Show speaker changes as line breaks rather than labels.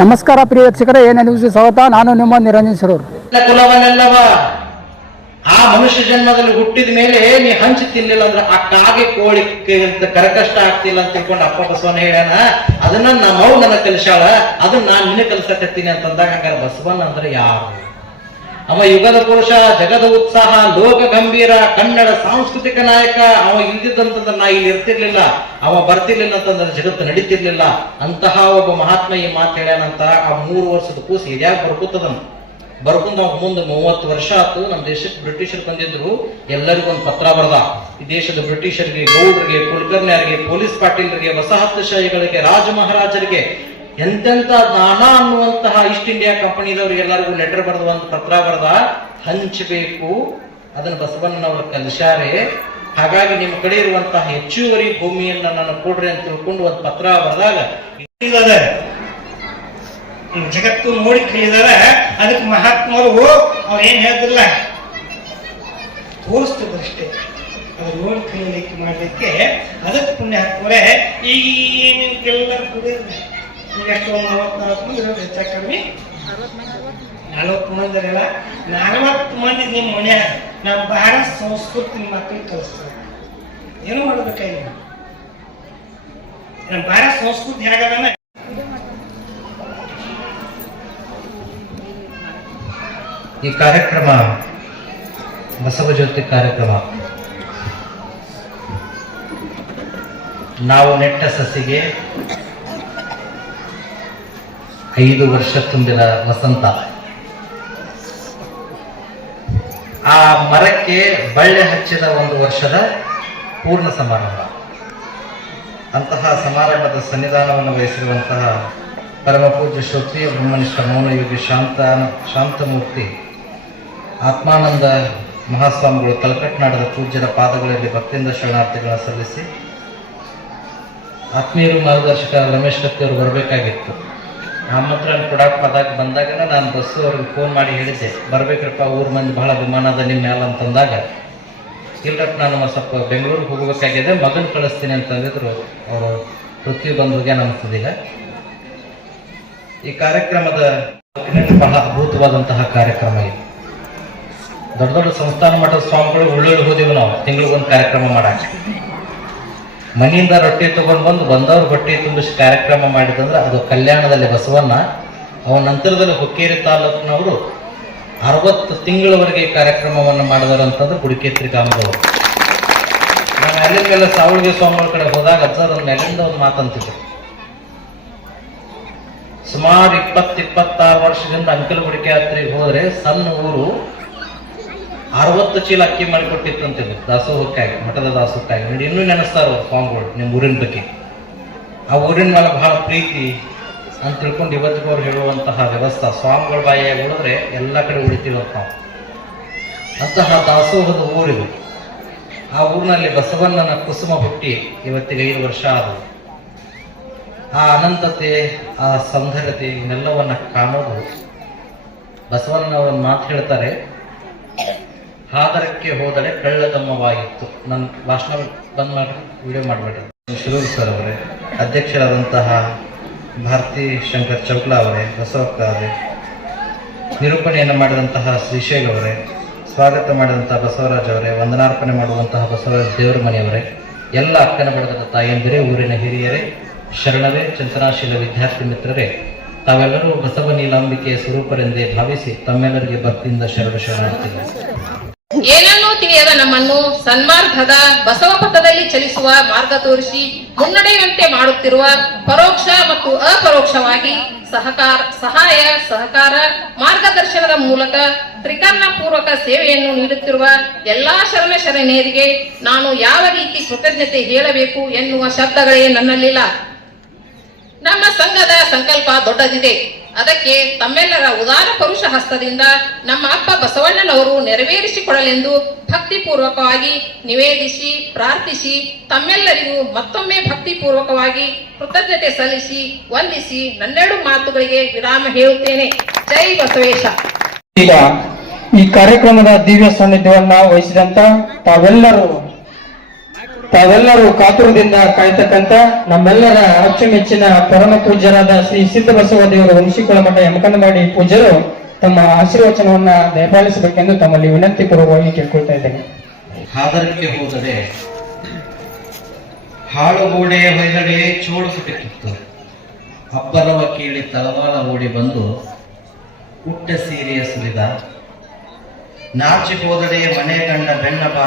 ನಮಸ್ಕಾರ ಪ್ರಿಯ ವೀಕ್ಷಕರೇ, ಏನೇ ನ್ಯೂಸ್ ಸ್ವಾಗತ. ನಾನು ನಿಮ್ಮ ನಿರಂಜನ್ ಸರೂರ್
ಕುಲವನ್ನೆಲ್ಲವ ಆ ಮನುಷ್ಯ ಜನ್ಮದಲ್ಲಿ ಹುಟ್ಟಿದ ಮೇಲೆ ನೀ ಹಂಚಿ ತಿನ್ಲಿಲ್ಲ ಅಂದ್ರೆ ಆ ಕಾಗೆ ಕೋಳಿ ಅಂತ ಕರಕಷ್ಟ ಆಗ್ತಿಲ್ಲ ಅಂತ ತಿಳ್ಕೊಂಡು ಅಪ್ಪ ಬಸವನ ಹೇಳ್ಯಾನ, ಅದನ್ನ ನಮ್ಮವ್ ನನ್ನ ಕಲಿಸಾಳ ಅದನ್ನ ನಾನು ನಿನ್ನ ಕಲ್ಸಕತ್ತೀನಿ ಅಂತಂದಾಗ ಹಂಗಾರೆ ಬಸವನ್ ಅಂದ್ರೆ ಯಾರು? ಅವ ಯುಗದ ಪುರುಷ, ಜಗದ ಉತ್ಸಾಹ, ಲೋಕ ಗಂಭೀರ, ಕನ್ನಡ ಸಾಂಸ್ಕೃತಿಕ ನಾಯಕ, ಅವ ಇಲ್ದಿದ್ದಂತಂದ್ರೆ ನಾ ಇಲ್ಲಿ ಇರ್ತಿರ್ಲಿಲ್ಲ, ಅವ ಬರ್ತಿರ್ಲಿಲ್ಲ ಅಂತಂದ್ರೆ ಜಗತ್ತು ನಡೀತಿರ್ಲಿಲ್ಲ. ಅಂತಹ ಒಬ್ಬ ಮಹಾತ್ಮ ಈ ಮಾತು ಹೇಳ್ಯಾನಂತ ಆ ಮೂರು ವರ್ಷದ ಕೂಸು ಇದ್ಯಾಗ ಬರ್ಕೋತದನ್? ಬರ್ಕೊಂಡ್ ಅವ್ ಮುಂದೆ ಮೂವತ್ತು ವರ್ಷ ಆತು ನಮ್ಮ ದೇಶಕ್ಕೆ ಬ್ರಿಟಿಷರು ಬಂದಿದ್ರು ಎಲ್ಲರಿಗೂ ಒಂದು ಪತ್ರ ಬರ್ದ. ಈ ದೇಶದ ಬ್ರಿಟಿಷರಿಗೆ, ಗೌಡರಿಗೆ, ಕುಲಕರ್ಣಿಯರಿಗೆ, ಪೊಲೀಸ್ ಪಾಟೀಲರಿಗೆ, ವಸಾಹತುಶಾಹಿಗಳಿಗೆ, ರಾಜ ಮಹಾರಾಜರಿಗೆ ಎಂತೆಂತ ನಾನಾ ಅನ್ನುವಂತಹ ಈಸ್ಟ್ ಇಂಡಿಯಾ ಕಂಪನಿದವ್ರಿಗೆ ಎಲ್ಲರಿಗೂ ಲೆಟರ್ ಬರೆದ ಒಂದು ಪತ್ರ ಬರೆದ, ಹಂಚಬೇಕು. ಅದನ್ನು ಬಸವಣ್ಣನವರು ಕಲಿಸಾರೆ ಹಾಗಾಗಿ ನಿಮ್ಮ ಕಡೆ ಇರುವಂತಹ ಹೆಚ್ಚುವರಿ ಭೂಮಿಯನ್ನ ನಾನು ಕೊಡ್ರಿ ಅಂತ ತಿಳ್ಕೊಂಡು ಒಂದು ಪತ್ರ ಬರೆದಾಗ
ಜಗತ್ತು ನೋಡಿ ಕಲಿದಾರ ಅದಕ್ಕೆ ಮಹಾತ್ಮರು ಅವ್ರು ಏನ್ ಹೇಳ್ತಿಲ್ಲ? ತೋರಿಸ್ತದಷ್ಟೇ ಅದು ನೋಡಿ ಕಲಿಯಲಿಕ್ಕೆ ಮಾಡಲಿಕ್ಕೆ ಅದಕ್ಕೆ ಪುಣ್ಯ ಹಾಕೋರೆ ಈಗ ಏನೇನು ಕುಡಿಯೋದು ಈಗ ಎಷ್ಟು ಮೂವತ್ನಾಲ್ಕು ಮಂದಿ ಇರೋದು ಹೆಚ್ಚ ಕಡಿಮೆ ನಲವತ್ತು ಮಂದಿ ಇರಲ್ಲ ನಲವತ್ತು ಮಂದಿ ನಿಮ್ಮ ಮನೆ, ನಮ್ಮ ಭಾರತ ಸಂಸ್ಕೃತಿ ನಿಮ್ಮ ಮಕ್ಕಳಿಗೆ ಕಲಿಸ್ತಾರೆ ಏನು ಮಾಡ್ಬೇಕಾಗಿ ನಮ್ಮ ಭಾರತ ಸಂಸ್ಕೃತಿ ಹೇಗದ
ಈ ಕಾರ್ಯಕ್ರಮ, ಬಸವ ಜ್ಯೋತಿ ಕಾರ್ಯಕ್ರಮ. ನಾವು ನೆಟ್ಟ ಸಸಿಗೆ ಐದು ವರ್ಷ ತುಂಬಿದ ವಸಂತ. ಆ ಮರಕ್ಕೆ ಬಳ್ಳೆ ಹಚ್ಚಿದ ಒಂದು ವರ್ಷದ ಪೂರ್ಣ ಸಮಾರಂಭ. ಅಂತಹ ಸಮಾರಂಭದ ಸನ್ನಿಧಾನವನ್ನು ವಹಿಸಿರುವಂತಹ ಪರಮ ಪೂಜ್ಯ ಶ್ರೋತ್ರಿಯ ಬ್ರಹ್ಮನಿಷ್ಠ ಮೌನಯೋಗಿ ಶಾಂತ, ಶಾಂತಮೂರ್ತಿ, ಆತ್ಮಾನಂದ ಮಹಾಸ್ವಾಮಿಗಳು ತಲಕಟ್ನಾಡದ ಪೂಜ್ಯರ ಪಾದಗಳಲ್ಲಿ ಭಕ್ತಿಯಿಂದ ಶರಣಾರ್ಥಿಗಳನ್ನು ಸಲ್ಲಿಸಿ ಆತ್ಮೀಯರು ಮಾರ್ಗದರ್ಶಕ ರಮೇಶ್ ಕತ್ತಿ ಅವರು ಬರಬೇಕಾಗಿತ್ತು ಹತ್ರ ಕೊಡಾಕ್ ಪದಾಗ ಬಂದಾಗ ನಾನು ಬಸ್ಸು ಅವ್ರಿಗೆ ಫೋನ್ ಮಾಡಿ ಹೇಳಿದ್ದೆ ಬರ್ಬೇಕ್ರಪ್ಪ ಊರ್ ಮಂದಿ ಬಹಳ ಅಭಿಮಾನ ಅದ ನಿಮ್ಮ ಮ್ಯಾಲ ಅಂತಂದಾಗ ಇಲ್ಲಪ್ಪ ನಾನು ಸ್ವಲ್ಪ ಬೆಂಗಳೂರಿಗೆ ಹೋಗ್ಬೇಕಾಗಿದೆ, ಮಗನ್ ಕಳಿಸ್ತೀನಿ ಅಂತಂದಿದ್ರು ಅವರು ಪೃಥ್ವಿ ಬಂದು ಹೋಗ್ಯಾನ ಈ ಕಾರ್ಯಕ್ರಮದ ಬಹಳ ಅದ್ಭುತವಾದಂತಹ ಕಾರ್ಯಕ್ರಮ ಇದು. ದೊಡ್ಡ ದೊಡ್ಡ ಸಂಸ್ಥಾನ ಮಟ್ಟದ ಸ್ವಾಮಿಗಳು ಒಳ್ಳೊಳ್ಳೆ ಹೋದಿವಿ ನಾವು, ತಿಂಗಳಿಗೊಂದು ಕಾರ್ಯಕ್ರಮ ಮಾಡಕ್ಕೆ. ಮನೆಯಿಂದ ರೊಟ್ಟಿ ತಗೊಂಡು ಬಂದು ಬಂದವರು ಹೊಟ್ಟೆ ತುಂಬಿಸಿ ಕಾರ್ಯಕ್ರಮ ಮಾಡಿದಂದ್ರೆ ಅದು ಕಲ್ಯಾಣದಲ್ಲಿ ಬಸವಣ್ಣ, ಅವನ ನಂತರದಲ್ಲಿ ಹುಕ್ಕೇರಿ ತಾಲೂಕಿನವರು ಅರವತ್ತು ತಿಂಗಳವರೆಗೆ ಕಾರ್ಯಕ್ರಮವನ್ನು ಮಾಡಿದಾರೆ ಅಂತಂದ್ರೆ ಗುಡಿಕೇತ್ರಿ ಗ್ರಾಮದವರು. ನಾನು ಅಲ್ಲಿಂದೆಲ್ಲ ಸಾವಳಿಗೆ ಸ್ವಾಮಿಗಳ ಕಡೆ ಹೋದಾಗ ಸರ್ ಒಂದು ನೆಲೆಯಿಂದ ಒಂದು ಮಾತಂತಿದ್ರು. ಸುಮಾರು ಇಪ್ಪತ್ತು ಇಪ್ಪತ್ತಾರು ವರ್ಷದಿಂದ ಅಂಕಲಗುಡಿಕೆ ಯಾತ್ರೆಗೆ ಹೋದರೆ ಸಣ್ಣ ಊರು ಅರವತ್ತು ಚೀಲ ಅಕ್ಕಿ ಮಾಡಿಕೊಟ್ಟಿತ್ತು ಅಂತಿದ್ರು ದಾಸೋಹಕ್ಕಾಗಿ, ಮಠದ ದಾಸೋಹಕ್ಕಾಗಿ ನೋಡಿ, ಇನ್ನೂ ನೆನೆಸ್ತಾರ ಸ್ವಾಮಿಗಳು, ನಿಮ್ಮ ಊರಿನ ಬಗ್ಗೆ? ಆ ಊರಿನ ಮೇಲೆ ಬಹಳ ಪ್ರೀತಿ ಅಂತ ತಿಳ್ಕೊಂಡು ಇವತ್ತಿಗೂ ಅವ್ರು ಹೇಳುವಂತಹ ವ್ಯವಸ್ಥೆ, ಸ್ವಾಮಿಗಳ ಬಾಯಿಯಾಗಿ ಉಳಿದ್ರೆ ಎಲ್ಲ ಕಡೆ ಉಳಿತೀವಪ್ಪ ಅಂತಹ ದಾಸೋಹದ ಊರಿದು. ಆ ಊರಿನಲ್ಲಿ ಬಸವಣ್ಣನ ಕುಸುಮ ಹುಟ್ಟಿ ಇವತ್ತಿಗೆ ಐದು ವರ್ಷ ಆದವು. ಆ ಅನಂತತೆ, ಆ ಸೌಂದರ್ಯತೆ ಇವನ್ನೆಲ್ಲವನ್ನ ಕಾಣೋದು ಬಸವಣ್ಣನವರ ಮಾತು ಹೇಳ್ತಾರೆ. ಹಾದರಕ್ಕೆ ಹೋದರೆ ಕಳ್ಳದಮ್ಮವಾಗಿತ್ತು ನನ್ನ ಭಾಷಣ ಬಂದ್ ಮಾಡಿ ವಿಡಿಯೋ ಮಾಡಬೇಡ್ರಿ. ಶಿರೂರು ಸರ್ ಅವರೇ, ಅಧ್ಯಕ್ಷರಾದಂತಹ ಭಾರತಿ ಶಂಕರ್ ಚೌಕ್ಲಾ ಅವರೇ ಬಸವಕ್ಕ ಅವರೇ, ನಿರೂಪಣೆಯನ್ನು ಮಾಡಿದಂತಹ ಶ್ರೀಶೈಲ್ ಅವರೇ, ಸ್ವಾಗತ ಮಾಡಿದಂತಹ ಬಸವರಾಜ್ ಅವರೇ, ವಂದನಾರ್ಪಣೆ ಮಾಡುವಂತಹ ಬಸವರಾಜ್ ದೇವರ ಮನೆಯವರೇ ಎಲ್ಲ ಅಕ್ಕನ ಬಡದ ತಾಯಂದಿರೇ, ಊರಿನ ಹಿರಿಯರೇ ಶರಣರೇ ಚಿಂತನಾಶೀಲ ವಿದ್ಯಾರ್ಥಿ ಮಿತ್ರರೇ, ತಾವೆಲ್ಲರೂ ಬಸವ ನೀಲಾಂಬಿಕೆಯ ಸ್ವರೂಪರೆಂದೇ ಭಾವಿಸಿ ತಮ್ಮೆಲ್ಲರಿಗೆ ಭಕ್ತಿಯಿಂದ ಶರಣ ಶರಣಾರ್ಥಿಗಳು
ಏನನ್ನೂ ತಿಳಿಯದ ನಮ್ಮನ್ನು ಸನ್ಮಾರ್ಗದ ಬಸವ ಪಥದಲ್ಲಿ ಚಲಿಸುವ ಮಾರ್ಗ ತೋರಿಸಿ ಮುನ್ನಡೆಯುವಂತೆ ಮಾಡುತ್ತಿರುವ ಪರೋಕ್ಷ ಮತ್ತು ಅಪರೋಕ್ಷವಾಗಿ ಸಹಕಾರ, ಸಹಾಯ, ಸಹಕಾರ, ಮಾರ್ಗದರ್ಶನದ ಮೂಲಕ ತ್ರಿಕರ್ಣ ಪೂರ್ವಕ ಸೇವೆಯನ್ನು ನೀಡುತ್ತಿರುವ ಎಲ್ಲಾ ಶರಣ ಶರಣೆಯರಿಗೆ ನಾನು ಯಾವ ರೀತಿ ಕೃತಜ್ಞತೆ ಹೇಳಬೇಕು ಎನ್ನುವ ಶಬ್ದಗಳೇ ನನ್ನಲ್ಲಿಲ್ಲ. ನಮ್ಮ ಸಂಘದ ಸಂಕಲ್ಪ ದೊಡ್ಡದಿದೆ. ಅದಕ್ಕೆ ತಮ್ಮೆಲ್ಲರ ಉದಾರ ಪರುಷ ಹಸ್ತದಿಂದ ನಮ್ಮ ಅಪ್ಪ ಬಸವಣ್ಣನವರು ನೆರವೇರಿಸಿಕೊಡಲೆಂದು ಭಕ್ತಿಪೂರ್ವಕವಾಗಿ ನಿವೇದಿಸಿ, ಪ್ರಾರ್ಥಿಸಿ, ತಮ್ಮೆಲ್ಲರಿಗೂ ಮತ್ತೊಮ್ಮೆ ಭಕ್ತಿಪೂರ್ವಕವಾಗಿ ಕೃತಜ್ಞತೆ ಸಲ್ಲಿಸಿ, ವಂದಿಸಿ ನನ್ನೆರಡು ಮಾತುಗಳಿಗೆ ವಿರಾಮ ಹೇಳುತ್ತೇನೆ. ಜೈ ಬಸವೇಶ.
ಈಗ ಈ ಕಾರ್ಯಕ್ರಮದ ದಿವ್ಯ ಸಾನ್ನಿಧ್ಯವನ್ನ ವಹಿಸಿದಂತ ತಾವೆಲ್ಲರೂ
ತಾವೆಲ್ಲರೂ ಕಾತುರದಿಂದ ಕಾಯ್ತಕ್ಕಂತ ನಮ್ಮೆಲ್ಲರ ಅಚ್ಚುಮೆಚ್ಚಿನ ಪರಮ ಪೂಜ್ಯರಾದ ಶ್ರೀ ಸಿದ್ಧಬಸವ ದೇವರು ವಂಶಿಕುಳ ಮಠ ಯಮಕನವಾಡಿ ಪೂಜ್ಯರು ತಮ್ಮ ಆಶೀರ್ವಚನವನ್ನ ದಯಪಾಲಿಸಬೇಕೆಂದು ತಮ್ಮಲ್ಲಿ ವಿನಂತಿ ಪೂರ್ವವಾಗಿ ಕೇಳ್ಕೊಳ್ತಾ ಇದ್ದೇನೆ.
ಹಾದರಕ್ಕೆ ಹೋದರೆ ಹಾಳುಗೋಡೆ ಹೊಯ್ದಡೆ ಚೋಳು ಸುಟಕಿತ್ತು ಅಬ್ಬರವ ಕೇಳಿ ತಲವಾಳ ಓಡಿ ಬಂದು ಉಟ್ಟ ಸೀರೆಯ ಸುರಿದ ನಾಚಿ ಹೋದಡೆ ಮನೆ ಕಂಡ ಬೆನ್ನ ಬಾ